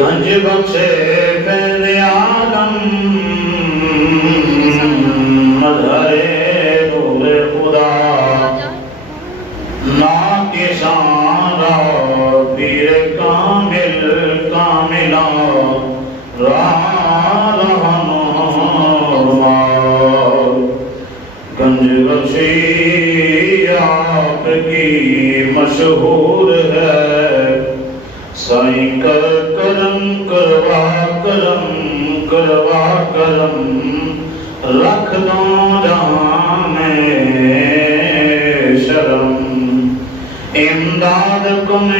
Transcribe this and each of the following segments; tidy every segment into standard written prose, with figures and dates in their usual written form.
گنج بخشے فیض عالم مظہر نور خدا ناکشان پیر کامل کاملا رہنما گنج بخشی آپ کی مشہور ہے سائیں کر کرم کروا کرم کروا کرم رکھ دو جہاں میں شرم امداد کن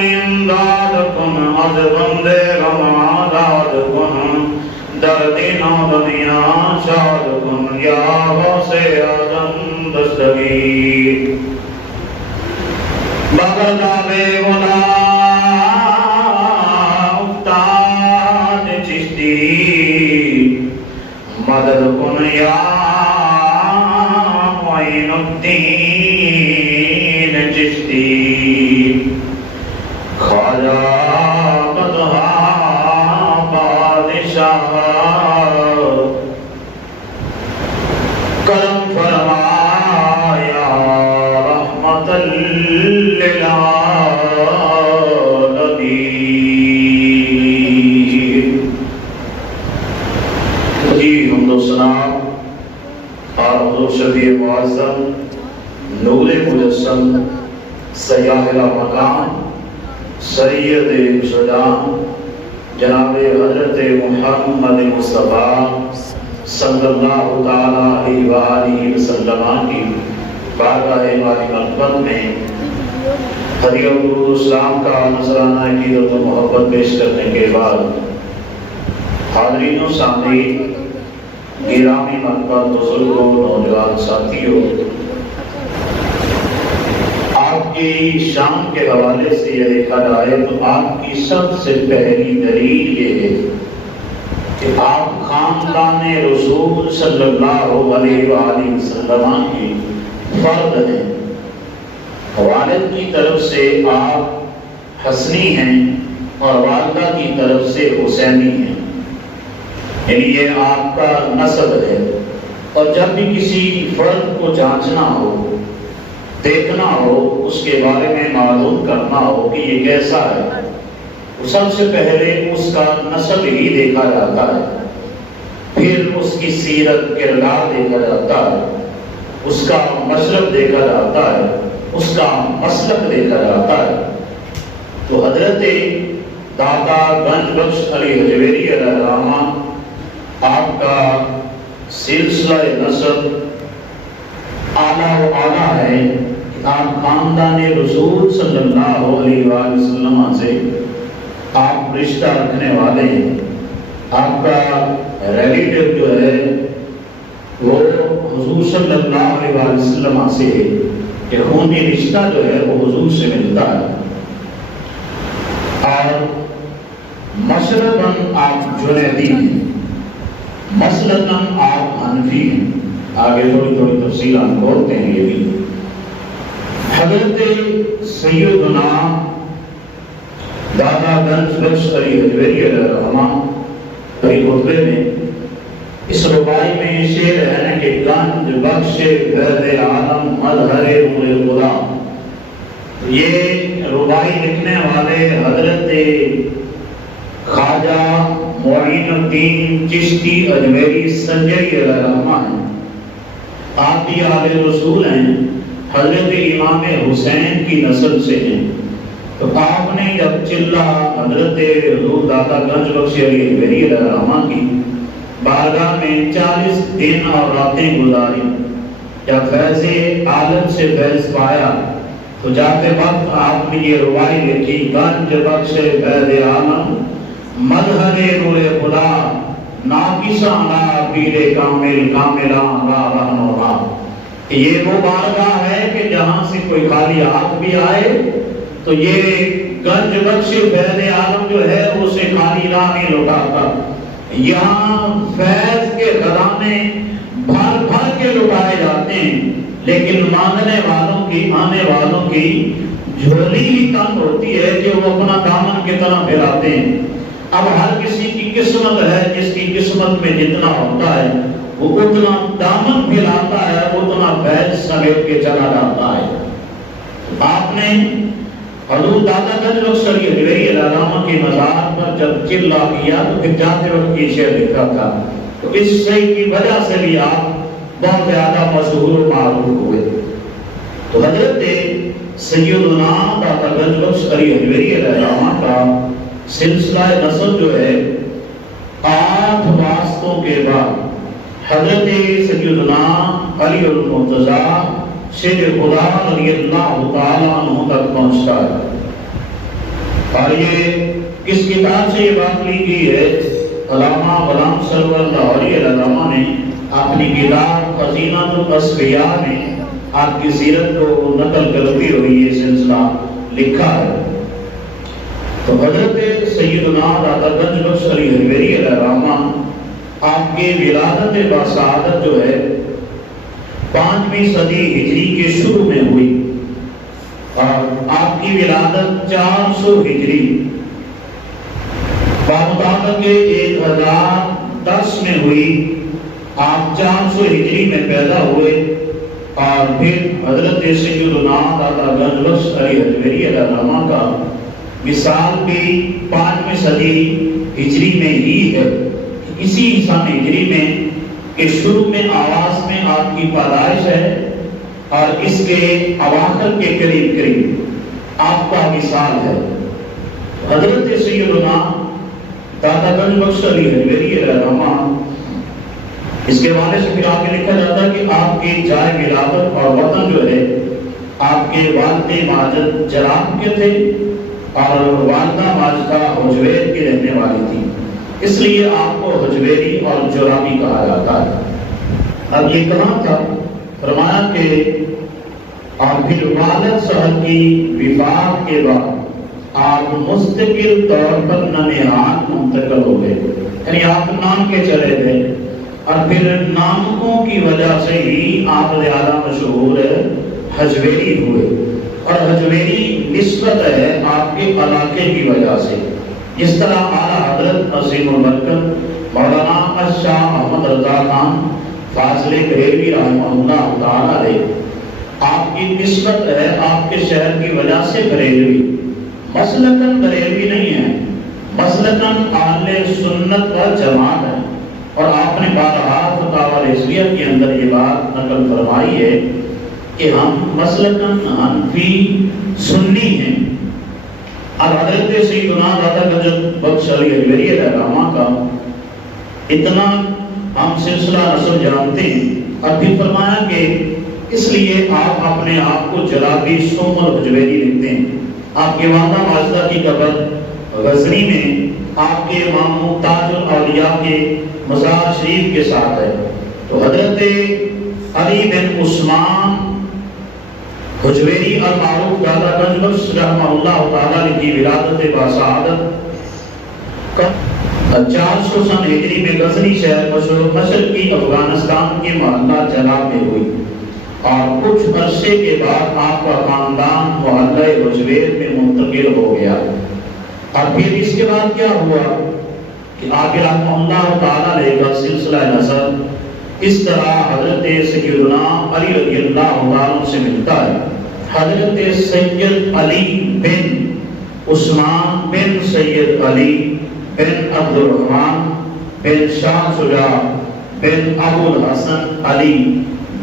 از بندے رماداد کن دردینہ دنیا شاد کن یا غوث اعظم دستگیر بغداد ولا مدد کن یا معین الدین چشتی خواجہ بدہا بادشاہ کرم فرمایا رحمت للعالمین حمد و ثنا اور حضور شفیع معظم نور مجسم سیاح مقام سید شجاع جناب حضرت محمد مصطفیٰ صلی اللہ تعالیٰ علیہ وآلہ وسلم کی بارگاہ والی مقبت میں ہدیہ درود اسلام کا نذرانہ عقیدت و محبت پیش کرنے کے بعد حاضرین و سامعین گرامی مقبت بزرگوں نوجوان ساتھیوں آپ کی شان کے حوالے سے یہ دیکھا جائے تو آپ کی سب سے پہلی دلیل یہ ہے کہ آپ خاندان رسول صلی اللہ علیہ وآلہ وسلم کی فرد ہیں والد کی طرف سے آپ حسنی ہیں اور والدہ کی طرف سے حسینی ہیں یعنی یہ آپ کا نسب ہے اور جب بھی کسی فرد کو جانچنا ہو دیکھنا ہو اس کے بارے میں معلوم کرنا ہو کہ یہ کیسا ہے تو سب سے پہلے اس کا نسب ہی دیکھا جاتا ہے پھر اس کی سیرت کردار دیکھا جاتا ہے اس کا مشرب دیکھا جاتا ہے اس کا مسلک دیکھا جاتا ہے تو حضرت داتا گنج بخش علی حجویری علیہ الرحمہ آپ کا سلسلہ نسب اعلیٰ و اعلیٰ ہے کہ آپ خاندان رسول صلی اللہ علیہ وآلہ وسلم سے آپ رشتہ رکھنے والے ہیں آپ کا ریلیٹیو جو ہے وہ حضور صلی اللہ علیہ وآلہ وسلم سے ہے کہ خونی رشتہ جو ہے وہ حضور سے ملتا ہے اور مشرباً آپ جنیدی ہیں مسلکاً آپ حنفی ہیں آگے تھوڑی تفصیل ہم کھولتے ہیں یہ بھی حضرت سیدنا دادا گنج بخش علی حجویری علیہ الرحمہ کی خطبے میں اس ربائی میں یہ شعر ہے نا کہ گنج بخش فیض عالم مظہر نور خدا یہ ربائی لکھنے والے حضرت خواجہ معین الدین چشتی اجمیری سنجری علیہ الرحمہ ہیں آپ بھی آل رسول ہیں حضرت امام حسین کی نسل سے ہیں تو آپ نے جب چلہ حضرت حضور داتا گنج بخش علی حجویری علیہ الرحمہ کی بارگاہ میں 40 دن اور راتیں گزاری جب فیض عالم سے فیض پایا تو جاتے وقت آپ نے یہ روائی لکھی گنج بخش فیض عالم مظہر نور خدا ناقصانا پیر کامل کاملا رہنما یہ وہ بارگاہ ہے کہ جہاں سے کوئی خالی ہاتھ بھی آئے تو یہ گنج بخش فیض عالم جو ہے اسے خالی راہ نہیں لوٹاتا یہاں فیض کے خزانے بھر بھر کے لٹائے جاتے ہیں لیکن مانگنے والوں کی آنے والوں کی جھولی ہی تنگ ہوتی ہے کہ وہ اپنا دامن کی طرح پھیلاتے ہیں اب ہر کسی کی قسمت ہے، جس کی قسمت میں جتنا ہوتا ہے وہ اتنا دامن پھیلاتا ہے، اتنا بیل سمیٹ کے چلا جاتا ہے۔ آپ نے حضور دادا گنج بخش علی حجویری علامہ کی مزار پر جب چلا کیا تو پھر جاتے وقت یہ شعر لکھا تھا، تو اس شعر کی وجہ سے بھی آپ بہت زیادہ مشہور و معروف ہوئے۔ تو حضرت سیدنا دادا گنج بخش علی حجویری علامہ کا سلسلہ نسب جو ہے 8 واسطوں کے بعد حضرت سیدنا علی المرتضیٰ شیر خدا رضی اللہ تعالیٰ عنہ تک پہنچتا ہے۔ اور یہ کس کتاب سے یہ بات لی گئی ہے؟ علامہ غلام سرور لاہوری علامہ نے اپنی کتاب خزینۃ الاصفیاء میں آپ کی سیرت کو نقل کرتی ہوئی یہ سلسلہ لکھا ہے۔ تو حضرت سیدنا دادا گنج بخش علی حجویری علامہ آپ کی ولادت باسعادت جو ہے 5ویں صدی ہجری کے شروع میں ہوئی، اور آپ کی ولادت 400 ہجری بمطابق 1010 میں ہوئی۔ آپ 400 ہجری میں پیدا ہوئے، اور پھر حضرت سیدنا دادا گنج بخش علی حجویری علامہ کا مثال بھی 5ویں صدی ہجری میں ہی ہے۔ اسی سال ہجری میں کہ شروع میں آواز میں آپ کی پیدائش ہے، اور اس کے اواخر کے قریب آپ کا مثال ہے۔ حضرت سیدنا دادا گنج بخش علی حجویری علامہ، اس کے والد سے پھر آگے لکھا جاتا ہے کہ آپ کی جائے ولادت اور وطن جو ہے آپ کے والد ماجد جراب کے تھے، اور والدہ ماجدہ حجویر کی رہنے والی تھی، اس لیے آپ کو حجویری اور جرابی کہا جاتا ہے۔ اب یہ کہاں تھا؟ فرمایا کہ اور پھر والد صاحب کی وفات کے بعد آپ مستقل طور پر ننہال منتقل ہو گئے، یعنی آپ نام کے چلے گئے، اور پھر ناموں کی وجہ سے ہی آپ زیادہ مشہور حجویری ہوئے، اور حجویری نسبت ہے آپ کے علاقے کی وجہ سے۔ جس طرح اعلیٰ حضرت عظیم البرکت مولانا شاہ محمد رضا خان فاضل بریلوی رحمہ اللہ تعالیٰ علیہ، آپ کی نسبت ہے آپ کے شہر کی وجہ سے بریلوی، مسلکن بریلوی نہیں ہے، مسلکن اہل سنت و جماعت ہے۔ اور آپ نے بارہا فتاوی رضویہ کے اندر یہ بات نقل فرمائی ہے کہ ہم مسلکن حنفی سنی ہیں۔ اب حضرت سیدنا دادا گنج بخش علی حجویری علامہ کا اتنا ہم سلسلہ نسب جانتے ہیں، اور پھر فرمایا کہ اس لیے آپ اپنے آپ کو جرابی سومر حجویری لکھتے ہیں۔ آپ کے والدہ ماجدہ کی قبر غزنی میں آپ کے امام تاج الاولیاء کے مزار شریف کے ساتھ ہے۔ تو حضرت علی بن عثمان حجویری المعروف دادا گنج بخش رحمہ اللہ تعالیٰ کی ولادت باسعادت 400 سن ہجری میں غزنی شہر مشرقی افغانستان کے محلہ جلاب میں ہوئی، اور کچھ عرصے کے بعد آپ کا خاندان محلہ حجویر میں منتقل ہو گیا۔ اور پھر اس کے بعد کیا ہوا کہ آگے رحمہ اللہ تعالیٰ علیہ کا سلسلہ نسب اس طرح حضرت سیدنا علی رضی اللہ عنہ سے ملتا ہے۔ حضرت سید علی بن عثمان بن سید علی بن عبد الرحمن بن شاہ شجاع بن ابو الحسن علی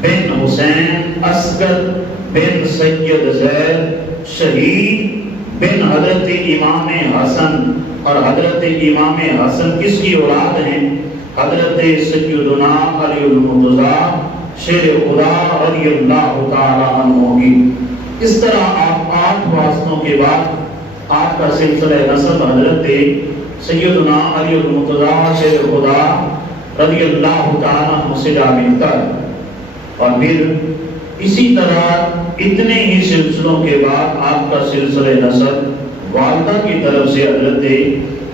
بن حسین اصغر بن سید زید شہید بن حضرت امام حسن، اور حضرت امام حسن کس کی اولاد ہیں؟ حضرت سیدنا علی المرتضیٰ شیر خدا رضی اللہ تعالیٰ عنہ کی۔ اس طرح آپ 8 واسطوں کے بعد آپ کا سلسلہ نسب حضرت سیدنا علی المرتضیٰ شیر خدا رضی اللہ تعالیٰ عنہ سے جا ملتا ہے۔ اور پھر اسی طرح اتنے ہی سلسلوں کے بعد آپ کا سلسلہ نسب والدہ کی طرف سے حضرت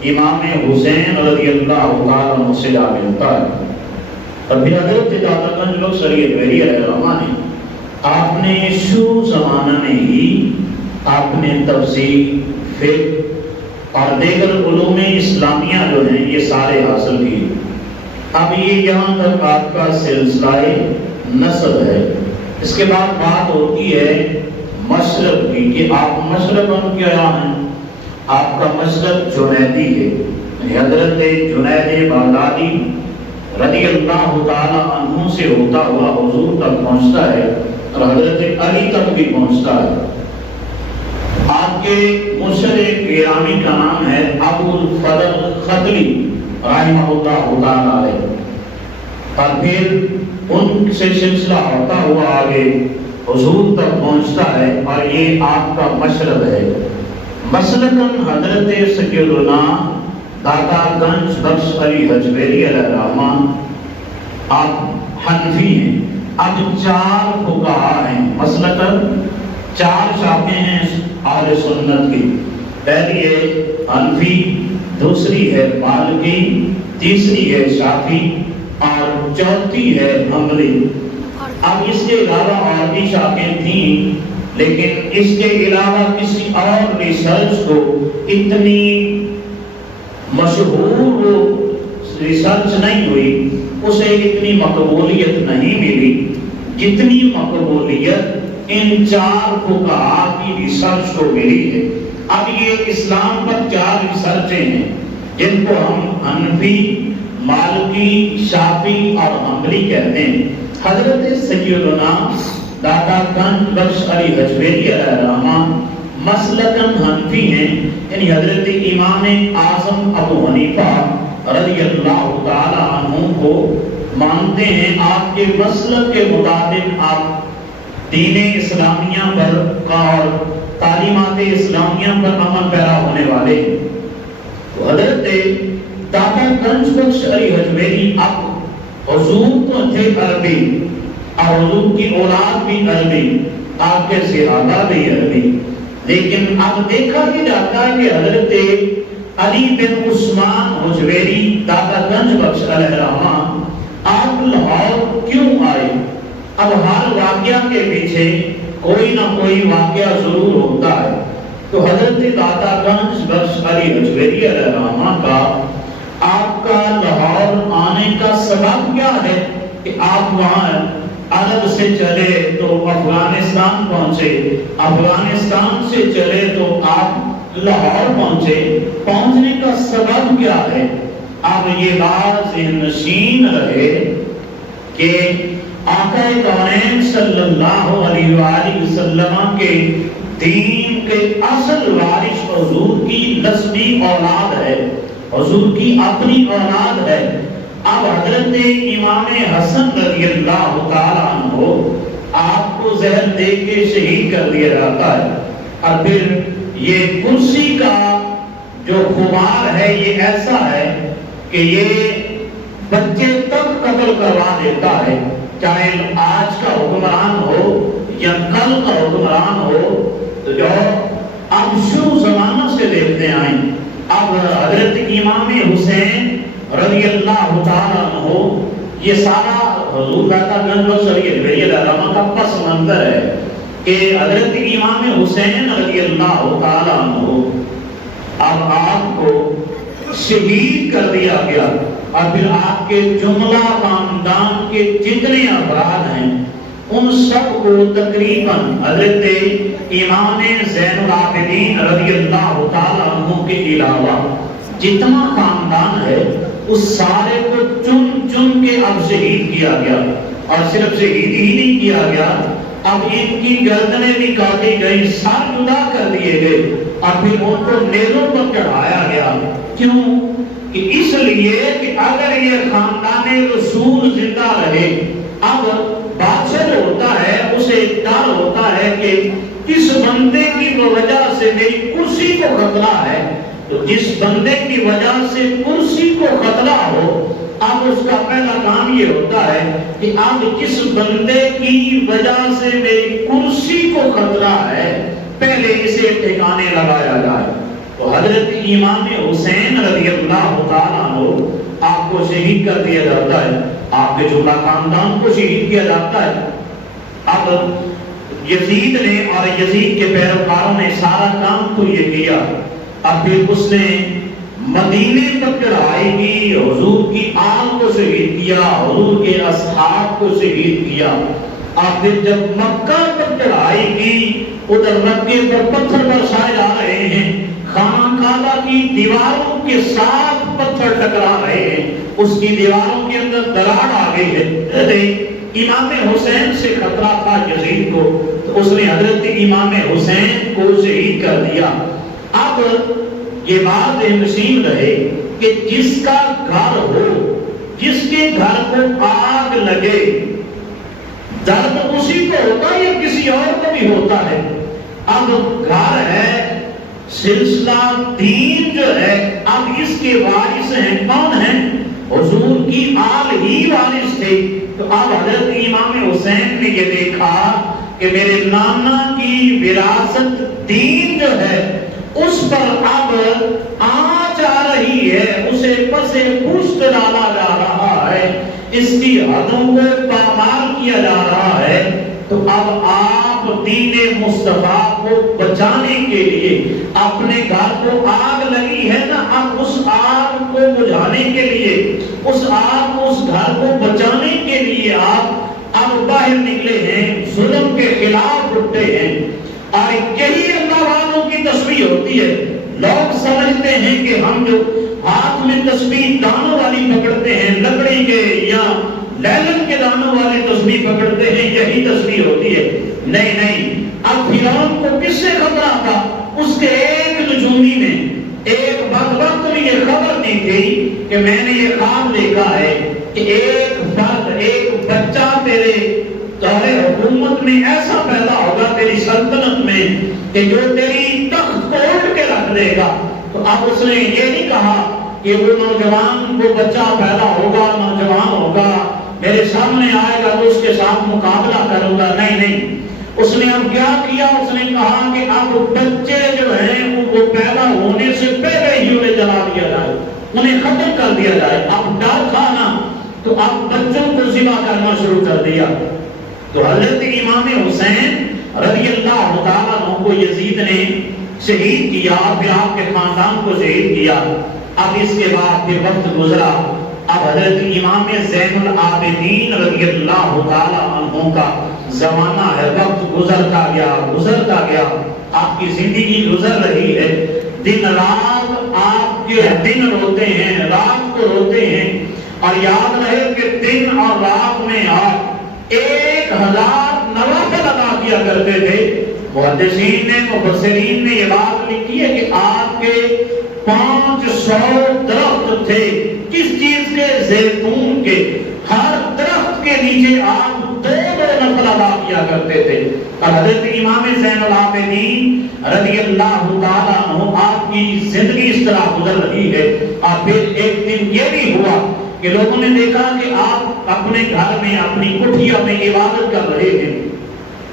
امام حسین رضی اللہ تعالیٰ عنہ سے جا ملتا ہے۔ اور پھر حضرت دادا گنج بخش علی حجویری علامہ نے آپ نے شروع زمانہ میں ہی آپ نے تفسیر، فقہ اور دیگر علوم اسلامیہ اب یہ یہاں تک آپ کا سلسلہ نسب ہے. اس کے بعد بات ہوتی ہے مشرب کی کہ آپ مشرباً کیا ہیں. آپ کا مشرب جنیدی ہے. حضرت جنید بغدادی رضی اللہ تعالی عنہ سے ہوتا ہوا حضور تک پہنچتا ہے اور حضرت علی تک بھی پہنچتا ہے. آپ کے مرشد گرامی کا نام ہے ابو الفضل خطلی رحمہ اللہ تعالی. اور پھر ان سے سلسلہ ہوتا ہوا آگے حضور تک پہنچتا ہے اور یہ آپ کا مشرب ہے. مسلکن حضرت سیدنا داتا گنج بخش علی حجویری علیہ الرحمن آپ حنفی ہیں. اب 4 فقہا ہیں. مسلکن 4 شاخیں ہیں اہل سنت کی. پہلی ہے حنفی، دوسری ہے مالکی، تیسری ہے شافعی اور چوتھی ہے حنبلی. اب اس کے علاوہ اور بھی شاخیں تھیں لیکن اس کے علاوہ کسی اور ریسرچ کو اتنی مشہور ریسرچ نہیں ہوئی، اسے اتنی مقبولیت نہیں ملی جتنی مقبولیت ان 4 فقہا کی ریسرچ کو ملی ہے. اب یہ اسلام پر 4 ریسرچیں ہیں جن کو ہم حنفی، مالکی، شافعی اور حنبلی کہتے ہیں. حضرت سیدنا داتا گنج بخش علی حجویری علیہ الرحمن مسلکن حنفی ہیں. یعنی حضرت امام اعظم ابو حنیفہ رضی اللہ تعالی عنہ کو مانتے ہیں. آپ کے مسلک کے مطابق آپ دین اسلامیہ پر اور تعلیمات اسلامیہ پر عمل پیرا ہونے والے. حضرت داتا گنج بخش علی حجویری اب حضور تو تھے عربی اور حضور کی اولاد بھی عربی، آپ کے صحابہ بھی عربی، لیکن اب دیکھا بھی جاتا ہے کہ حضرت علی بن عثمان حجویری داتا گنج بخش علیہ الرحمن آپ لاہور کیوں آئے. اب ہر واقعہ کے پیچھے کوئی نہ کوئی واقعہ ضرور ہوتا ہے. تو حضرت داتا گنج بخش علی حجویری علیہ الرحمن کا آپ کا لاہور آنے کا سبب کیا ہے کہ آپ وہاں عرب سے چلے تو افغانستان پہنچے، افغانستان سے چلے تو آپ لاہور پہنچے. پہنچنے کا سبب کیا ہے؟ اب یہ بات ذہن نشین رہے کہ آقا کونین صلی اللہ علیہ وآلہ وسلم کے دین کے اصل وارث حضور کی نسبی اولاد ہے، حضور کی اپنی اولاد ہے. اب حضرت امام حسن رضی اللہ تعالیٰ عنہ آپ کو زہر دے کے شہید کر دیا جاتا ہے. اور پھر یہ کرسی کا جو خمار ہے یہ ایسا ہے کہ یہ بچے تک قتل کروا دیتا ہے، چاہے آج کا حکمران ہو یا کل کا حکمران ہو. تو جو اب شروع زمانہ سے دیکھتے آئیں. اب حضرت امام حسین رضی اللہ تعالیٰ عنہ یہ سارا حضور داتا گنج بخش علی حجویری علیہ الرحمن کا پس منظر ہے کہ حضرت امام حسین رضی اللہ تعالیٰ عنہ اب آپ کو شہید کر دیا گیا. اور پھر آپ کے جملہ خاندان کے جتنے افراد ہیں ان سب کو تقریباً حضرت امام زین العابدین رضی اللہ تعالیٰ عنہ کے علاوہ جتنا خاندان ہے اس سارے کو چن چن کے اب شہید کیا گیا. اور صرف شہید ہی نہیں کیا گیا، اب ان کی گردنیں بھی کاٹی گئی، سر جدا کر دیے گئے اور پھر ان کو نیزوں پر چڑھایا گیا. کیوں؟ کہ اس لیے کہ اگر یہ خاندان رسول زندہ رہے. اب بادشاہ جو ہوتا ہے اسے ڈر ہوتا ہے کہ اس بندے کی وجہ سے میری کرسی کو خطرہ ہے. تو جس بندے کی وجہ سے کرسی کو خطرہ ہو اب اس کا پہلا کام یہ ہوتا ہے کہ اب جس بندے کی وجہ سے میری کرسی کو خطرہ ہے پہلے اسے ٹھکانے لگایا جائے. تو حضرت امام حسین رضی اللہ تعالیٰ عنہ آپ کو شہید کر دیا جاتا ہے، آپ کے جملہ خاندان کو شہید کیا جاتا ہے. اب یزید نے اور یزید کے پیروکاروں نے سارا کام تو یہ کیا. اب پھر اس نے مدینے تک چڑھائی کی، حضور کی آل کو شہید کیا، حضور کے اصحاب کو شہید کیا۔ اور پھر جب مکہ تک چڑھائی کی، ادھر مکے پر پتھر برسائے جا رہے ہیں، خانہ کعبہ کی دیواروں کے ساتھ پتھر ٹکرا رہے ہیں، اس کی دیواروں کے اندر دراڑ آ گئی ہے۔ امام حسین سے خطرہ تھا یزید کو، تو اس نے حضرت امام حسین کو شہید کر دیا۔ اب یہ بات نصیب رہے کہ جس کا گھر ہو، جس کے گھر کو آگ لگے، درد اسی کو ہوتا ہے یا کسی اور کو بھی ہوتا ہے؟ اب گھر ہے، سلسلہ دین جو ہے، اب اس کے وارث ہیں، کون ہیں؟ حضور کی آل ہی وارث تھے۔ تو اب حضرت امام حسین نے یہ دیکھا کہ میرے نانا کی وراثت دین جو ہے اس پر اب آنچ آ رہی ہے، اسے پسے پشت ڈالا جا رہا ہے، اس کی حدوں کو پامال کیا جا رہا ہے۔ تو اب آپ دین مصطفیٰ کو بچانے کے لیے، اپنے گھر کو آگ لگی ہے نا، اب اس آگ کو بجھانے کے لیے، اس آگ کو، اس گھر کو بچانے کے لیے آپ اب باہر نکلے ہیں، ظلم کے خلاف اٹھتے ہیں۔ اور یہی اللہ والوں کی تسبیح ہوتی ہے۔ لوگ سمجھتے ہیں کہ ہم جو ہاتھ میں تسبیح دانوں والی پکڑتے ہیں، لکڑی کے یا لیلن کے دانوں والے تسبیح پکڑتے ہیں، یہی تسبیح ہوتی ہے۔ نہیں نہیں، اب فرعون کو کس سے خطرہ تھا؟ اس کے ایک نجومی نے، ایک بدبخت نے یہ خبر دی تھی کہ میں نے یہ خواب دیکھا ہے کہ ایک فرد، ایک بچہ تیرے دور حکومت میں ایسا پیدا ہوگا، تیری سلطنت میں، کہ جو تیری تخت کو الٹ کے رکھ دے گا۔ تو اب اس نے یہ نہیں کہا کہ وہ نوجوان، وہ بچہ پیدا ہوگا، نوجوان ہوگا، میرے سامنے آئے گا تو اس کے ساتھ مقابلہ کروں گا، نہیں نہیں۔ اس نے اب کیا کیا؟ اس نے کہا کہ اب بچے جو ہیں وہ پیدا ہونے سے پہلے ہی انہیں جلا دیا جائے، انہیں ختم کر دیا جائے۔ اب ڈر تھا نا، تو اب بچوں کو ذبح کرنا شروع کر دیا۔ تو حضرت امام حسین رضی اللہ تعالیٰ عنہ کو یزید نے شہید کیا، پھر آپ کے خاندان کو شہید کیا۔ اب اس کے بعد پھر وقت گزرا، اب حضرت امام زین العابدین رضی اللہ تعالیٰ عنہ کا زمانہ ہے، وقت گزرتا گیا، آپ کی زندگی گزر رہی ہے، دن رات آپ کے دن روتے ہیں، رات کو روتے ہیں، اور یاد رہے کہ دن اور رات میں آپ 1000 نوافل ادا کیا کرتے تھے۔ محدثین نے، مفسرین نے یہ بات لکھی ہے کہ آپ کے 500 درخت تھے، کس چیز کے؟ زیتون کے۔ ہر درخت کے نیچے آپ 2 نفل ادا کیا کرتے تھے۔ اور حضرت امام زین العابدین رضی اللہ تعالیٰ عنہ، آپ کی زندگی اس طرح گزر رہی ہے۔ اور پھر ایک دن یہ بھی ہوا کہ لوگوں نے دیکھا کہ آپ اپنے گھر میں، اپنی کٹھیا میں عبادت کر رہے ہیں۔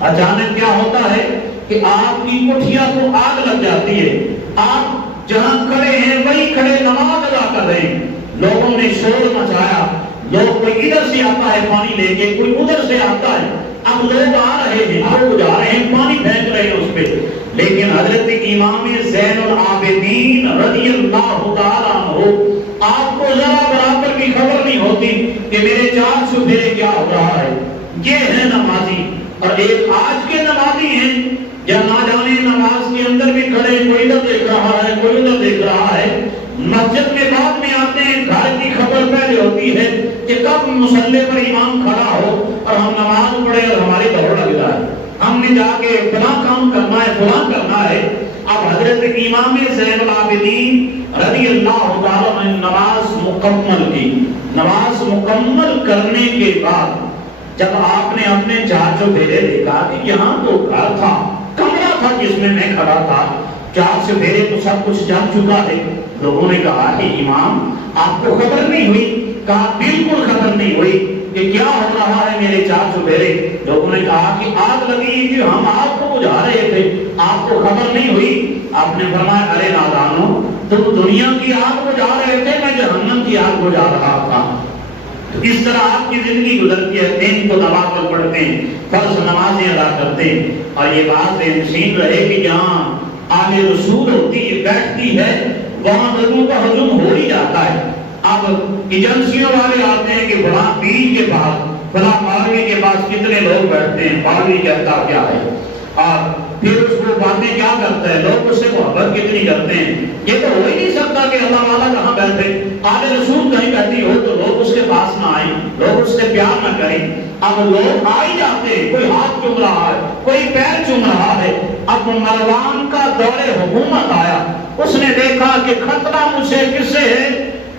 اچانک کیا ہوتا ہے کہ آپ کی کٹھیا کو آگ لگ جاتی ہے، آپ جہاں کھڑے ہیں وہی کھڑے نماز ادا کر رہے ہیں۔ لوگوں نے شور مچایا، لوگ کوئی ادھر سے آتا ہے پانی لے کے، کوئی ادھر سے آتا ہے، اب لوگ آ رہے ہیں، لوگ جا رہے ہیں، پانی پھینک رہے ہیں اس پہ۔ لیکن حضرت امام زین العابدین رضی اللہ تعالیٰ عنہ، آپ کو ذرا برابر کی خبر نہیں ہوتی کہ میرے 4 چفیرے کیا ہو رہا ہے۔ یہ ہے نمازی، اور ایک آج کے نمازی ہیں، یا نہ جانے نماز کے اندر بھی کھڑے، کوئی ادھر دیکھ رہا ہے، کوئی ادھر دیکھ رہا ہے۔ مسجد میں بعد میں آتے ہیں، گھر کی خبر پہلے ہوتی ہے کہ کب مصلی پر امام کھڑا ہو اور ہم نماز پڑھے اور ہماری دوڑ لگ جائے، ہم نے جا کے فلاں کام کرنا ہے، فلاں کرنا ہے۔ اب حضرت امام زین العابدین رضی اللہ تعالیٰ نے نماز مکمل کی۔ نماز مکمل کرنے کے بعد جب آپ نے اپنے 4 چفیرے دیکھا کہ یہاں تو گھر تھا، کمرہ تھا جس میں کھڑا تھا، 4 چفیرے تو سب کچھ جل چکا ہے۔ لوگوں نے کہا کہ امام آپ کو خبر نہیں ہوئی؟ کہا بالکل خبر نہیں ہوئی کہ کیا ہو رہا ہے میرے 4 چفیرے۔ لوگوں نے کہا کہ آگ لگی تھی، ہم آگ کو بجھا رہے تھے، آپ کو خبر نہیں ہوئی؟ آپ نے فرمایا ارے نادانو، تم دنیا کی آگ بجھا رہے تھے، میں جہنم کی آگ بجھا رہا تھا۔ اس طرح آپ کی زندگی گزرتی ہے، دن کو نوافل پڑھتے ہیں، فرض نمازیں ادا کرتے ہیں۔ اور یہ بات نشین رہے کہ جہاں آل رسول ہوتی ہے، بیٹھتی ہے، وہاں لوگوں کا ہجوم ہو ہی جاتا ہے۔ اب ایجنسیوں والے آتے ہیں کہ فلاں پیر کے پاس، فلاں مولوی کے پاس کتنے لوگ بیٹھتے ہیں، مولوی کہتا کیا ہے، اور پھر اس کو باتیں کیا کرتا ہے، لوگ اس سے محبت کتنی کرتے ہیں۔ یہ تو ہو ہی نہیں سکتا کہ اللہ والا کہاں بیٹھے، آل رسول کہیں بیٹھی ہو تو لوگ اس کے پاس نہ آئیں، لوگ اس سے پیار نہ کریں۔ اب لوگ آ ہی جاتے ہیں، کوئی ہاتھ چوم رہا ہے، کوئی پیر چوم رہا ہے۔ اب مروان کا دور حکومت آیا، اس نے دیکھا کہ خطرہ مجھ سے کس سے ہے،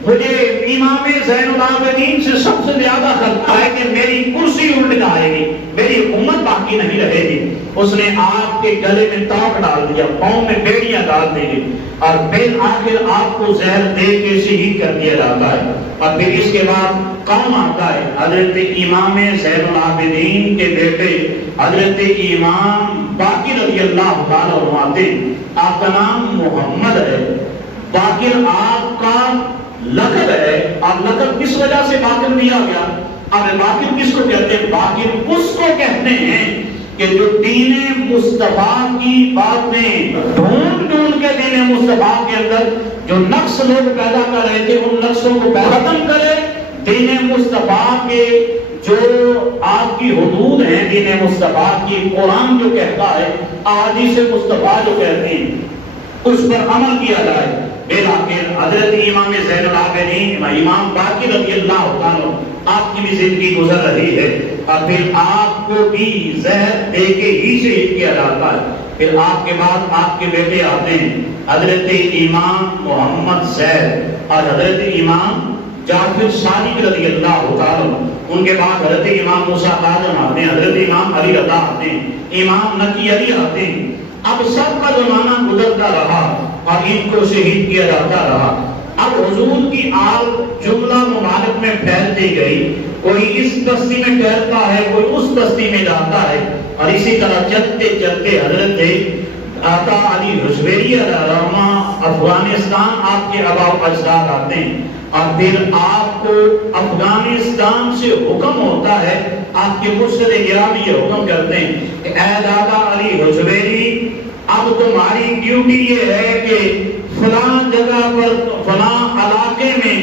مجھے امام زین العابدین سے سب سے زیادہ خطرہ ہے کہ میری کرسی الٹ جائے گی، میری حکومت باقی نہیں رہے گی۔ اس نے آپ کے گلے میں تاک ڈال دیا، پاؤں میں بیڑیاں ڈال دی، اور پھر آخر آپ کو زہر دے کے شہید کر دیا جاتا ہے۔ اور پھر اس کے بعد کون آتا ہے؟ حضرت امام زین العابدین کے بیٹے حضرت امام باقر رضی اللہ تعالیٰ عنہ آتے ہیں۔ آپ کا نام محمد ہے، باقر آپ کا لقب ہے۔ اب لقب کس وجہ سے باقر دیا گیا؟ اب باقر کس کو کہتے ہیں؟ باقر اس کو کہتے ہیں کہ جو دین مصطفیٰ کی باتیں ڈھونڈ ڈھونڈ کے دین مصطفیٰ کے اندر جو نقص لوگ پیدا کر رہے تھے ان نقصوں کو ختم کرے، دین مصطفیٰ کے جو آپ کی حدود ہیں، دین مصطفیٰ کی قرآن جو کہتا ہے، احادیث مصطفیٰ جو کہتے ہیں، اس پر عمل کیا جائے۔ بلاخر حضرت امام زین العابدین امام باقر رضی اللہ عنہ آپ کی بھی زندگی گزر رہی ہے، اور پھر آپ کو بھی زہر دے کے ہی شہید کیا جاتا ہے۔ پھر آپ کے بعد آپ کے بیٹے آتے ہیں، حضرت امام محمد زید اور حضرت امام جعفر صادق رضی اللہ تعالیٰ۔ ان کے بعد حضرت امام موسیٰ کاظم آتے ہیں، حضرت امام علی رضا آتے ہیں، امام نقی علی آتے ہیں۔ اب سب کا زمانہ گزرتا رہا اور ان کو شہید کیا جاتا رہا۔ اب حضور کی آل جملہ ممالک میں پھیلتی گئی، کوئی اس بستی میں ٹھہرتا ہے، کوئی اس بستی میں جاتا ہے، اور اسی طرح چلتے چلتے حضرت آقا علی حجویری علیہ الرحمہ افغانستان آپ کے آباء و اجداد آتے ہیں، اور پھر آپ کو افغانستان سے حکم ہوتا ہے، آپ کے مرشد گرامی یہ حکم کرتے ہیں کہ اے دادا علی حجویری، اب تمہاری ڈیوٹی یہ ہے کہ فلاں جگہ پر فلاں علاقے میں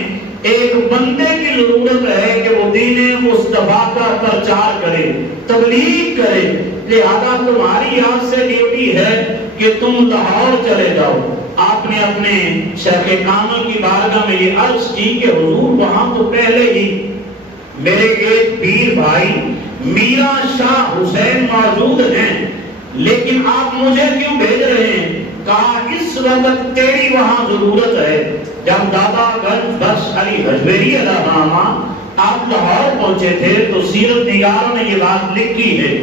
ایک بندے کی ضرورت ہے کہ وہ دین مصطفیٰ کا پرچار کرے، تبلیغ کرے، لہذا تمہاری آج سے ڈیوٹی ہے کہ تم لاہور چلے جاؤ۔ آپ نے اپنے شیخ کامل کی بارگاہ میں یہ عرض کی کہ حضور وہاں تو پہلے ہی میرے ایک پیر بھائی میرا شاہ حسین موجود ہیں، لیکن آپ مجھے کیوں بھیج رہے ہیں؟ کہا اس وقت تیری وہاں ضرورت ہے۔ جب دادا گنج بخش علی حجویری علیہ الرحمہ آپ لاہور پہنچے تھے تو سیرت نگاروں نے یہ بات لکھی ہے۔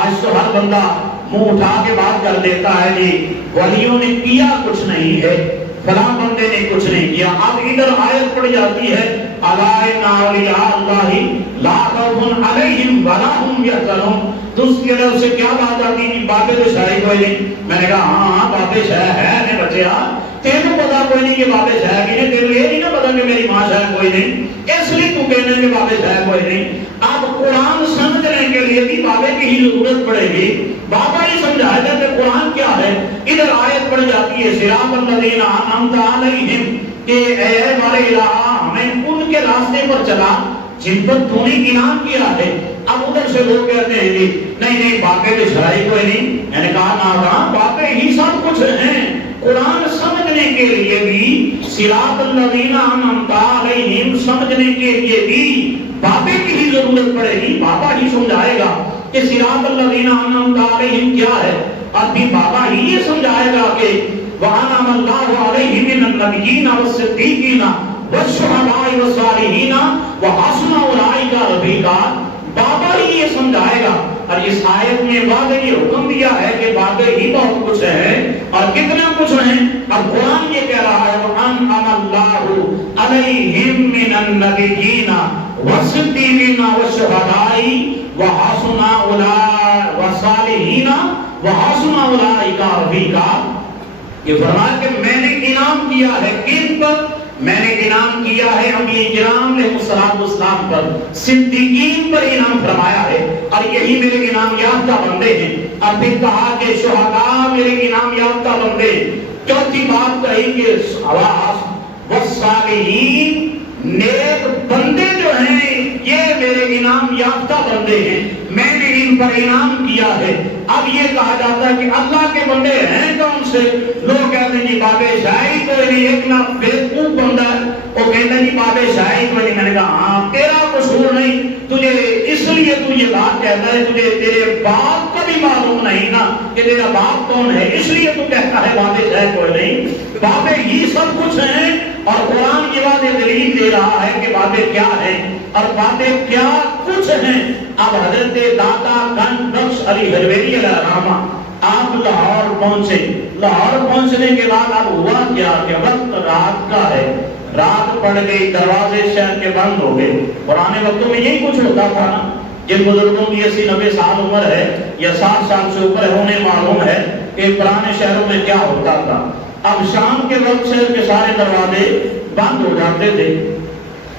آج تو ہر بندہ منہ اٹھا کے بات کر دیتا ہے جی ولیوں نے کیا کچھ نہیں ہے، فلاں بندے نے کچھ نہیں کیا۔ اب ادھر آیت پڑھ جاتی ہے الا ان اولیاء اللہ لا خوف علیہم ولا هم یحزنون، تو اس کی طرف سے کیا بات آتی کہ بابے تو شاہی کوئی نہیں؟ میں نے کہا ہاں بابے شاہ ہے نے بچے، تیرے پتا کوئی نہیں کہ بابے شاہ بھی نہیں، تیرے یہ نہیں نا پتا کہ میری ماں شاہ کوئی نہیں، اس لیے تو کہنے کہ بابے شاہ کوئی نہیں۔ اب قرآن سمجھنے کے لیے بھی بابے کی ہی ضرورت پڑے گی، بابا ہی سمجھائے گا کہ قرآن کیا ہے۔ ادھر آیت پڑھ جاتی ہے صراط الذین انعمت علیہم، کہ اے ہمارے الہ ہمیں ان کے راستے پر چلا جن پر تو نے انعام کیا ہے۔ اب ادھر سے لوگ کہتے ہیں جی نہیں باقی تو شاہی کوئی نہیں۔ میں نے کہا نا باقی ہی سب کچھ ہیں۔ قرآن سمجھنے کے لیے بھی صراط الذین انعمت علیہم سمجھنے کے لیے بھی بابے کی ہی ضرورت پڑے گی، بابا ہی سمجھائے گا کہ صراط الذین انعمت علیہم کیا ہے، اور بھی بابا ہی یہ سمجھائے گا کہ وَأَنْعَمَ اللَّهُ عَلَيْهِم مِّنَ النَّبِيِّينَ وَالصِّدِّيقِينَ وَالشُّهَدَاءِ وَالصَّالِحِينَ وَحَسُنَ أُولَٰئِكَ رَفِیقًا۔ بابا ہی یہ سمجھائے گا، اور اس آیت میں واضح یہ حکم دیا ہے کہ بابے ہی بہت کچھ ہے، اور کتنا کچھ ہیں۔ اور قرآن یہ کہہ رہا ہے وَأَنْعَمَ اللَّهُ عَلَيْهِم مِّنَ النَّبِيِّينَ وَالصِّدِّيقِينَ وَالشُّهَدَاءِ وَحَسُنَ أُولَٰئِكَ وَالصَّالِحِينَ وَحَسُنَ أُولَٰئِكَ رَفِیقًا۔ یہ فرمایا کہ میں نے انعام کیا ہے کن پر؟ میں نے انعام کیا ہے انبیاء کرام علیہ السلام پر، صدیقین پر انعام فرمایا ہے، اور یہی میرے انعام یافتہ بندے ہیں۔ اور پھر کہا کہ شہداء میرے انعام یافتہ بندے، چوتھی بات کہی کہ حواس والصالحین، نیک بندے جو ہیں یہ میرے انعام یافتہ بندے ہیں، میں نے ان پر انعام کیا ہے۔ اب یہ کہا جاتا ہے کہ اللہ کے بندے ہیں کون سے؟ لوگ کہتے ہیں جی بابے شاہی کوئی نہیں، ایک نہ بیوقوف بندہ ہے وہ کہتا ہے جی بابے شاہی کوئی نہیں۔ میں نے کہا ہاں تیرا قصور نہیں، تجھے اس لیے تو یہ بات کہتا ہے، تجھے تیرے باپ کا بھی معلوم نہیں نا کہ تیرا باپ کون ہے، اس لیے تو کہتا ہے بابے شاہی کوئی نہیں۔ بابے ہی سب کچھ ہیں، اور قرآن کی بات دلیل دے رہا ہے کہ بابے کیا ہیں اور بابے کیا کچھ ہیں۔ اب حضرت داتا گنج بخش علی حجویری علیہ الرحمہ آپ لاہور پہنچے۔ لاہور پہنچنے کے بعد اب ہوا کیا کہ وقت رات کا ہے، رات پڑ گئی، دروازے شہر کے بند ہو گئے۔ پرانے وقتوں میں یہی کچھ ہوتا تھا نا، جن بزرگوں کی 80-90 سال عمر ہے یا 60 سال سے اوپر ہونے معلوم ہے کہ پرانے شہروں میں کیا ہوتا تھا۔ اب شام کے وقت شہر کے سارے دروازے بند ہو جاتے تھے۔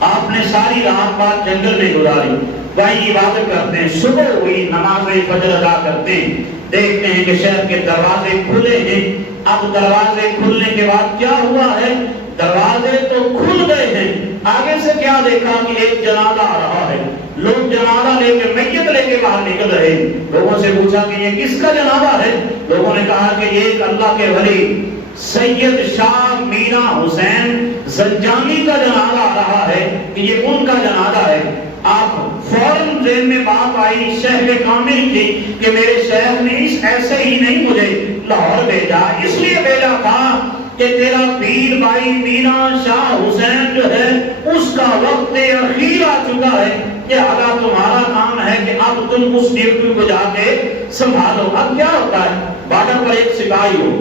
آپ نے ساری رات بعد جنگل میں گزاری، وہی عبادت کرتے ہیں، صبح ہوئی نماز فجر ادا کرتے ہیں، دیکھتے ہیں کہ شہر کے دروازے کھلے ہیں۔ اب دروازے کھلنے کے بعد کیا ہوا ہے؟ دروازے تو کھل گئے ہیں، آگے سے کیا دیکھا کہ ایک جنازہ آ رہا ہے، لوگ جنازہ لے کے میت لے کے باہر نکل رہے ہیں۔ لوگوں سے پوچھا کہ یہ کس کا جنازہ ہے؟ لوگوں نے کہا کہ یہ ایک اللہ کے ولی سید شاہ میرا حسین زنجانی کا جنازہ آ رہا ہے کہ یہ ان کا جنازہ ہے۔ آپ فوراً ذہن میں بات آئی شیخ کامل کی کہ میرے شیخ نے ایسے ہی نہیں مجھے لاہور بھیجا، اس لیے بھیجا تھا کہ تیرا پیر بھائی میرا شاہ حسین جو ہے اس کا وقت اخیر آ چکا ہے، کہ اگر تمہارا کام ہے کہ اب تم اس ڈیوٹی کو جا کے سنبھالو۔ اب کیا ہوتا ہے، بارڈر پر ایک سپاہی ہو،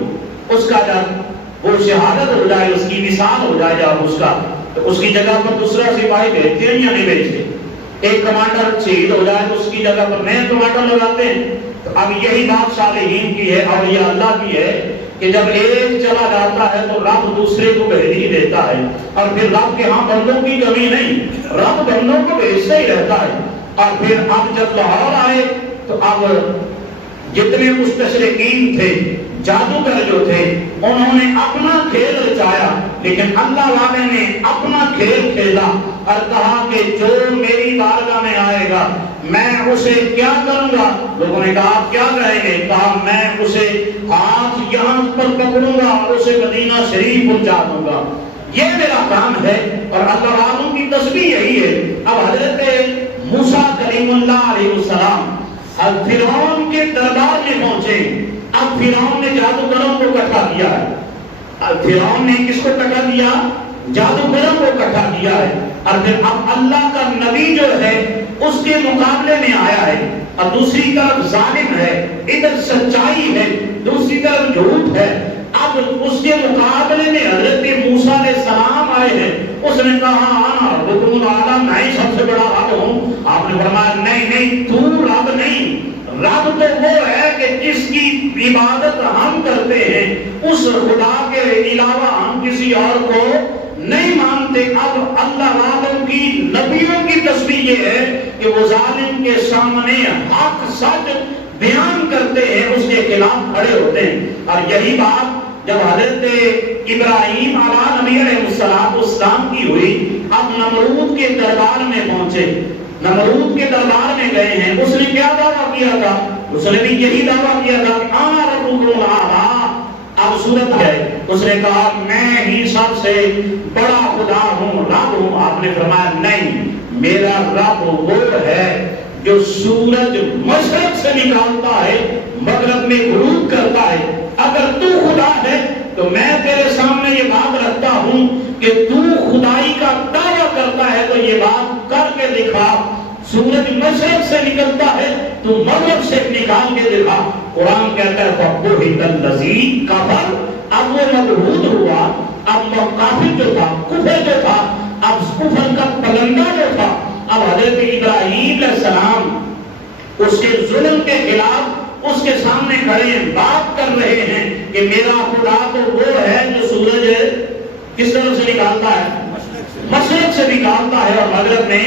اس کا جب وہ شہادت ہو جائے، اس کی مثال ہو جائے جب اس کا، تو اس کی جگہ پر دوسرا سپاہی بھیجتے ہیں یا نہیں بھیجتے؟ ایک کمانڈر شہید ہو جائے تو اس کی جگہ پر نئے کمانڈر لگاتے ہیں۔ تو اب یہی بات صالحین کی ہے اور یہ اللہ کی ہے کہ جب ایک چلا جاتا ہے تو رب دوسرے کو بھیج ہی دیتا ہے، اور پھر رب کے ہاں بندوں کی کمی نہیں، رب بندوں کو بھیجتا ہی رہتا ہے۔ اور پھر اب جب لاہور آئے تو اب جتنے مستشرقین تھے، جادوگر جو تھے، انہوں نے اپنا کھیل رچایا، لیکن اللہ والے نے اپنا کھیل کھیلا اور کہا کہ جو میری بارگاہ میں آئے گا میں اسے کیا کروں گا؟ لوگوں نے کہا آپ کیا کہیں گے؟ کہا میں اسے ہاتھ یہاں پر پکڑوں گا اور اسے مدینہ شریف پہنچا دوں گا، یہ میرا کام ہے۔ اور اللہ والوں کی تسبیح یہی ہے۔ اب حضرت موسیٰ کلیم اللہ علیہ السلام اب فرعون کے دربار میں پہنچے۔ اب فرعون نے جادوگروں کو اکٹھا کیا ہے۔ اب فرعون نے کس کو اکٹھا کیا؟ جادوگروں کو اکٹھا کیا ہے۔ اور پھر اب اللہ کا نبی جو ہے اس کے مقابلے میں آیا ہے، اور دوسری طرف ظالم ہے، ادھر سچائی ہے، دوسری طرف جھوٹ ہے۔ اب اس کے مقابلے میں حضرت موسیٰ علیہ السلام آئے ہیں۔ اس نے کہا آنا ربکم الاعلی، میں سب سے بڑا رب ہوں۔ آپ نے فرمایا نہیں نہیں، تو رب نہیں، رب تو وہ ہے کہ جس کی عبادت ہم کرتے ہیں، اس خدا کے علاوہ ہم کسی اور کو نہیں مانتے۔ اب اللہ والوں کی نبیوں کی تسبیح یہ ہے کہ وہ ظالم کے سامنے حق سچ بیان کرتے ہیں، اس کے خلاف کھڑے ہوتے ہیں۔ اور یہی بات جب حضرت ابراہیم علیہ نبی علیہ السلام کی ہوئی، اب نمرود کے دربار میں پہنچے، نمرود کے دربار میں گئے ہیں۔ اس نے کیا دعویٰ کیا تھا؟ اس نے بھی یہی دعویٰ کیا تھا کہ آنا ربکم الاعلی۔ اب صورت ہے، اس نے کہا میں ہی سب سے بڑا خدا ہوں، رب ہوں۔ آپ نے فرمایا نہیں، میرا رب وہ ہے جو سورج مشرق سے نکالتا ہے مغرب میں غروب کرتا ہے۔ اگر تو خدا ہے تو میں تیرے سامنے یہ بات رکھتا ہوں کہ تو خدائی کا دعویٰ کرتا ہے تو یہ بات کر کے دکھا۔ سورج مشرق سے نکلتا ہے تو مغرب سے نکال کے دکھا۔ قرآن کہتا ہے فَبُهِتَ الَّذِي كَفَرَ، اب وہ مدحوظ ہوا۔ اب کافر جو تھا، کفر جو تھا، اب کفر کا پلندہ جو تھا، اب حضرت ابراہیم علیہ السلام اس کے ظلم کے خلاف اس کے سامنے کھڑے ہیں، بات کر رہے ہیں کہ میرا خدا تو وہ ہے جو سورج کس طرف سے نکالتا ہے؟ مشرق سے نکالتا ہے اور مغرب میں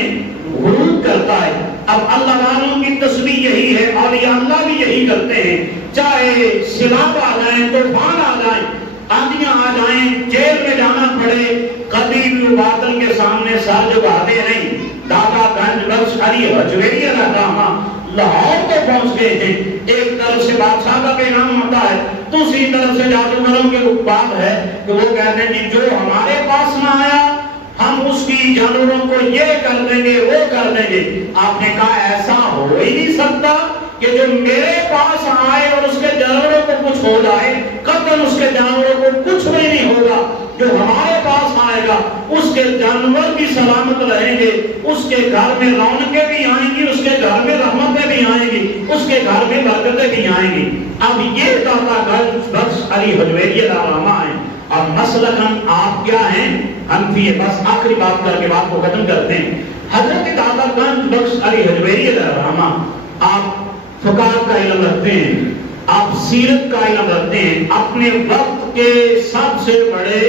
غروب کرتا ہے۔ اب اللہ والوں کی تسبیح یہی ہے، اور یہ اللہ بھی یہی کرتے ہیں، چاہے سیلاب آ جائیں، طوفان آ جائیں، آندیاں آ جائیں، جیل میں جانا پڑے، کبھی بھی وہ باطل کے سامنے سر جھکاتے نہیں۔ دادا گنج بخش علی حجویری علیہ الرحمہ لاہور کو پہنچ گئے ہیں۔ ایک طرف سے بادشاہ کا پیغام آتا ہے، دوسری طرف سے جادوگروں کے بات ہے کہ وہ کہتے ہیں کہ جو ہمارے پاس نہ آیا ہم اس کی جانوروں کو یہ کر دیں گے، وہ کر دیں گے۔ آپ نے کہا ایسا ہو ہی نہیں سکتا کہ جو میرے پاس آئے اور اس کے جانوروں کو کچھ ہو جائے، قطعاً اس کے جانوروں کو کچھ بھی نہیں ہوگا۔ جو ہمارے پاس آئے گا اس کے جانور بھی سلامت رہیں گے، اس کے گھر میں رونقیں بھی آئیں گی، اس کے گھر میں رحمتیں بھی آئیں گی، اس کے گھر میں برکتیں بھی آئیں گی۔ اب یہ داتا گنج بخش علی حجویری علیہ الرحمہ ہیں، اور مسلکاً آپ کیا ہیں؟ حنفی ہے۔ بس آخری بات کر کے بات کو ختم کرتے ہیں۔ حضرت داتا گنج بخش علی حجویری علیہ الرحمہ آپ فقہ کا علم رکھتے ہیں، آپ سیرت کا علم رکھتے ہیں، اپنے وقت کے سب سے بڑے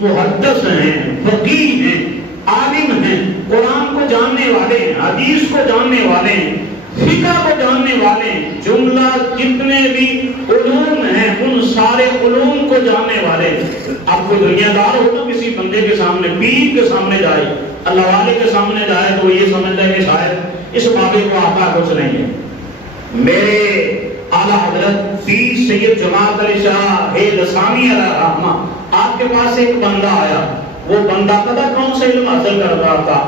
محدث ہیں، فقیہ ہیں، عالم ہیں، قرآن کو جاننے والے ہیں، حدیث کو جاننے والے ہیں، فقہ کو جاننے والے ہیں، جملہ جتنے بھی علوم ہیں ان سارے علوم کو جاننے والے ہیں۔ اب کوئی دنیا دار ہو تو کسی بندے کے سامنے، پیر کے سامنے جائے، اللہ والے کے سامنے جائے تو یہ سمجھتا ہے کہ شاید اس بابے کو آتا کچھ نہیں ہے۔ میرے اعلیٰ حضرت پیر سید جماعت علی شاہ لسانی علیہ الرحمہ، آپ کے پاس ایک بندہ آیا، وہ بندہ پتہ کون سے علم حاصل کر رہا تھا؟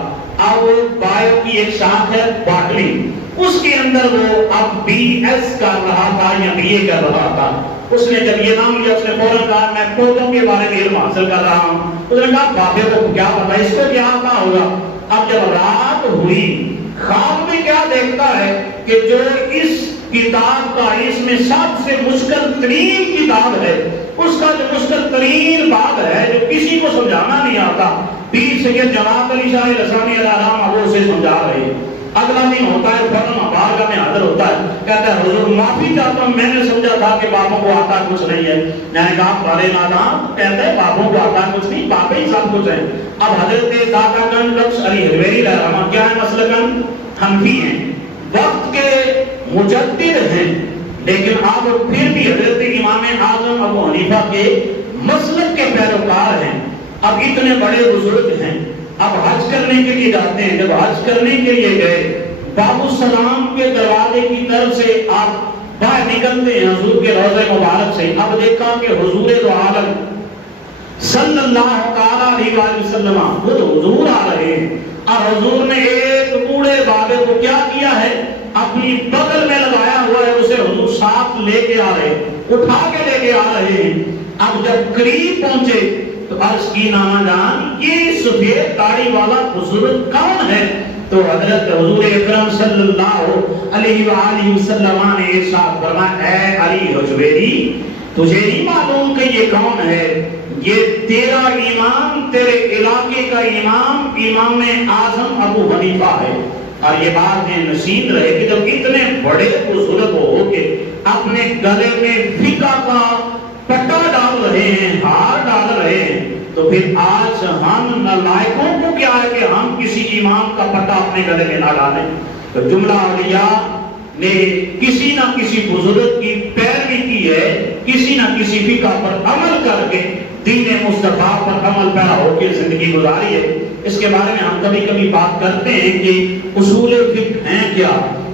اب بایو کی ایک شاخ ہے باٹلی، اس کے اندر وہ اب بی ایس کر رہا تھا یا بی اے کر رہا تھا۔ اس نے جب یہ نام لیا اس نے فوراً کہا میں پودوں کے بارے میں علم حاصل کر رہا ہوں۔ اس نے کہا بابے کو کیا پتا اس کو کیا آتا ہوگا؟ اب جب رات ہوئی خواب میں کیا دیکھتا ہے کہ جو اس کتاب کا اس میں سب سے مشکل ترین کتاب ہے، اس کا جو مشکل ترین بات ہے جو کسی کو سمجھانا نہیں آتا، پیر سید جماعت علی شاہ لسانی علیہ الرحمہ وہ اسے سمجھا رہے ہیں۔ اگلا دن ہوتا ہے، فوراً بارگاہ میں حاضر ہوتا ہے، کہتا ہے حضور معافی چاہتا ہوں، میں نے سمجھا تھا کہ بابوں کو آتا کچھ نہیں ہے۔ میں نے کہا بڑے نادان، کہتا ہے بابوں کو آتا کچھ نہیں، بابے ہی سب کچھ ہیں۔ اب حضرت داتا گنج بخش علی حجویری علیہ الرحمہ کیا ہے؟ مسلکاً حنفی ہیں، وقت کے مجدد ہیں، لیکن آپ پھر بھی حضرت امام اعظم ابو حنیفہ کے مسلک کے پیروکار ہیں۔ اب اتنے بڑے بزرگ ہیں، اب حج کرنے کے لیے جاتے ہیں، جب حج کرنے کے لیے گئے باب السلام کے دروازے کی طرف سے آپ باہر نکلتے ہیں حضور کے روضہ مبارک سے، اب دیکھا کہ حضور دو عالم صلی اللہ تعالیٰ علیہ وسلم خود حضور آ رہے ہیں، اور حضور نے ایک بوڑھے بابے کو کیا کیا ہے؟ اپنی بغل میں لگایا ہوا ہے، اسے حضور ساتھ لے کے آ رہے، اٹھا کے لے کے آ رہے ہیں۔ اب جب قریب پہنچے تو عرض کی نانا جان یہ سفید داڑھی والا بزرگ کون ہے؟ تو حضرت حضور اکرم صلی اللہ علیہ وآلہ وسلم نے ارشاد فرمایا اے علی حجویری تجھے نہیں معلوم کہ یہ کون ہے؟ یہ تیرا امام، تیرے علاقے کا امام، امام اعظم ابو حنیفہ ہے۔ اور یہ بات نصیب رہے کہ جب اتنے بڑے بزرگ ہو کے اپنے گلے میں فقہ کا پٹا ڈال رہے ہیں، ہار ڈال رہے ہیں، تو پھر آج ہم نالائقوں کو کیا ہے کہ ہم کسی امام کا پٹا اپنے گلے میں نہ ڈالیں۔ تو جملہ اولیاء نے کسی نہ کسی بزرگ کی پیروی کی ہے، کسی نہ کسی فقہ پر عمل کر کے دین مصطفیٰ پر عمل پیرا ہو کے زندگی گزاری ہے۔ اس کے بارے میں ہم کبھی کبھی بات کرتے ہیں کہ اصول فقہ ہیں کیا،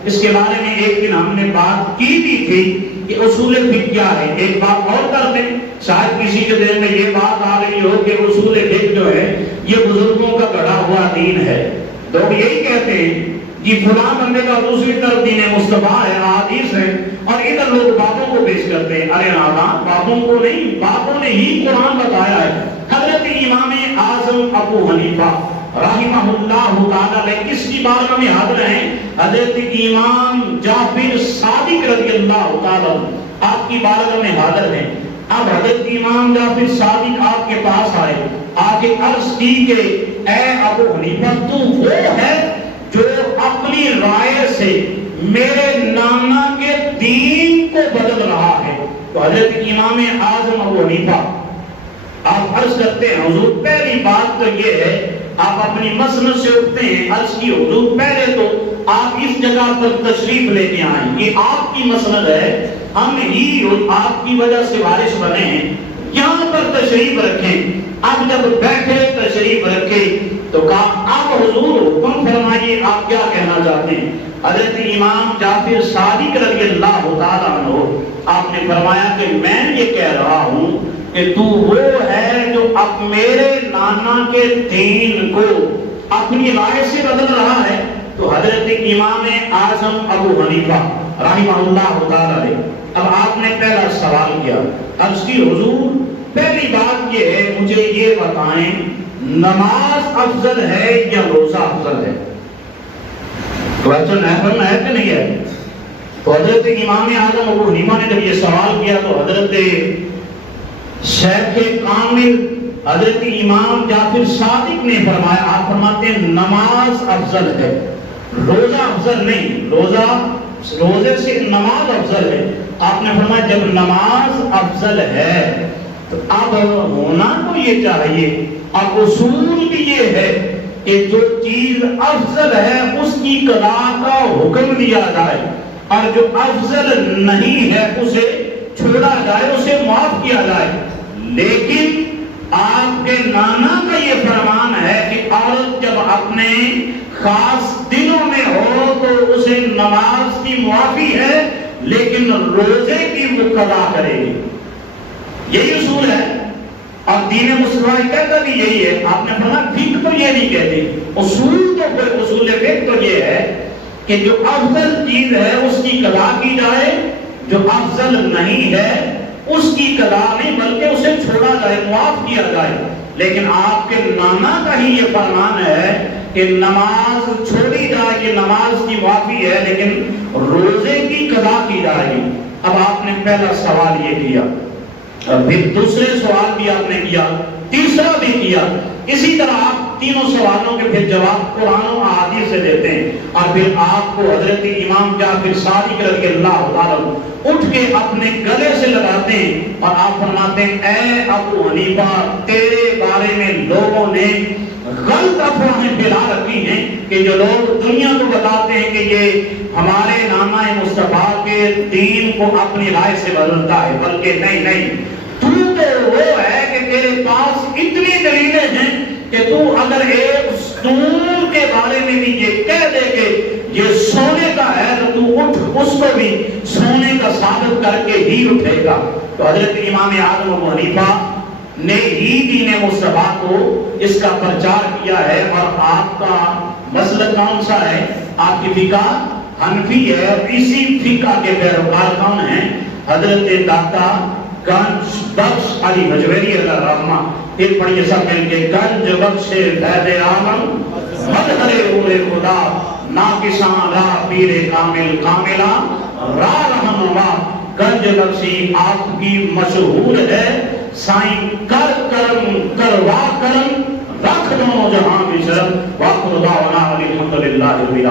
اس کے بارے میں ایک دن ہم نے بات کی بھی تھی کہ اصول فقہ کیا ہے۔ ایک بات اور کر دیں، شاید کسی کے دل میں یہ بات آ رہی ہو کہ اصول فقہ جو ہے یہ بزرگوں کا گڑھا ہوا دین ہے۔ لوگ یہی کہتے ہیں کہ فلاں بندے کا دوسری طرف دین مصطفیٰ ہے، احادیث ہے، اور ادھر لوگ بابوں کو پیش کرتے ہیں۔ ارے نادان، بابوں کو نہیں، بابوں نے ہی قرآن بتایا ہے۔ حضرت امام اعظم ابو حنیفہ رحمہ اللہ تعالی کس کی بارگاہ میں حاضر ہیں؟ حضرت امام جعفر صادق رضی اللہ تعالی آپ کی بارگاہ میں حاضر ہیں۔ اب حضرت امام جعفر صادق آپ کے پاس آئے، آ کے عرض کی کہ اے ابو حنیفہ تو وہ ہے جو اپنی رائے سے میرے نانا کے دین کو بدل رہا ہے۔ تو حضرت امام اعظم ابو حنیفہ آپ عرض کرتے ہیں حضور پہلی بات تو یہ ہے، آپ اپنی مسند سے اٹھتے ہیں، عرض کی حضور پہلے تو آپ اس جگہ پر تشریف لے کے آئیں، یہ آپ کی مسند ہے، ہم ہی آپ کی وجہ سے وارث بنے ہیں، یہاں پر تشریف رکھیں. اب جب بیٹھے تشریف رکھے تو کہا اب حضور حکم فرمائیے آپ کیا کہنا چاہتے ہیں. حضرت امام جعفر صادق رضی اللہ تعالیٰ عنہ آپ نے فرمایا کہ میں یہ کہہ رہا ہوں کہ تو وہ ہے جو اب میرے نانا کے دین کو اپنی رائے سے بدل رہا ہے. تو حضرت امام اعظم ابو حنیفہ رحمہ اللہ تعالیٰ نے اب آپ نے پہلا سوال کیا. عرض کی حضور پہلی بات یہ ہے مجھے یہ بتائیں نماز افضل ہے یا روزہ افضل ہے؟ کوشچن ہے کہ نہیں ہے؟ تو حضرت امام اعظم ابو حنیفہ نے جب یہ سوال کیا تو حضرت شیخ کامل حضرت امام جعفر صادق نے فرمایا آپ فرماتے ہیں نماز افضل ہے روزہ افضل نہیں. روزے سے نماز افضل ہے. آپ نے فرمایا جب نماز افضل ہے تو اب ہونا تو یہ چاہیے اب اصول بھی یہ ہے کہ جو چیز افضل ہے اس کی قضا کا حکم دیا جائے اور جو افضل نہیں ہے اسے چھوڑا جائے اسے معاف کیا جائے. لیکن آپ کے نانا کا یہ فرمان ہے کہ عورت جب اپنے خاص دنوں میں ہو تو اسے نماز کی معافی ہے لیکن روزے کی وہ قضا کرے گی. یہی اصول ہے اور دین مصطفیٰ کہتا بھی یہی ہے. آپ نے فرمایا فقہ تو یہ نہیں کہتی. اصول تو پھر اصول فقہ تو یہ ہے کہ جو افضل چیز ہے اس کی قضا کی جائے جو افضل نہیں ہے اس کی قضا نہیں بلکہ اسے چھوڑا جائے معاف کیا جائے. لیکن آپ کے نانا کا ہی یہ فرمان ہے کہ نماز چھوڑی جائے کہ نماز کی معافی ہے لیکن روزے کی قضا کی جائے گی. اب آپ نے پہلا سوال یہ کیا پھر دوسرے سوال بھی آپ نے کیا تیسرا بھی کیا. اسی طرح آپ تینوں سوالوں کے پھر جواب قرآن و احادیث سے دیتے ہیں اور پھر آپ کو حضرت امام جعفر صادق رضی اللہ تعالیٰ اٹھ کے اپنے گلے سے لگاتے ہیں اور آپ فرماتے ہیں اے ابو حنیفہ تیرے بارے میں لوگوں نے غلط افواہیں پھیلا رکھی ہیں کہ جو لوگ دنیا کو بتاتے ہیں کہ یہ ہمارے نانا مصطفیٰ کے دین کو اپنی رائے سے بدلتا ہے بلکہ نہیں تو وہ ہے کہ تیرے پاس اتنی دلیلیں ہیں کہ تو اگر ایک ستون کے بارے میں بھی یہ کہہ دے کہ یہ سونے کا ہے تو تو اٹھ اس کو بھی سونے کا ثابت کر کے ہی اٹھے گا. تو حضرت امام اعظم ابو حنیفہ نے ہی دین مصطفیٰ کو اس کا پرچار کیا ہے. اور آپ کا مسلک کون سا ہے؟ آپ کی فقہ حنفی ہے اور اسی فقہ کے پیروکار کون ہیں؟ حضرت داتا گنج بخش علی حجویری اللہ رحمہ. پھر پڑھیے سب مل کے گنج بخش فیض عالم مظہر نور خدا ناقصاں را پیر کامل کاملا را رہنما. گنج بخشی آپ کی مشہور ہے سائیں کر کرم کروا کرم رکھ دو جہاں بھی شرم واخر دعوانا الحمدللہ.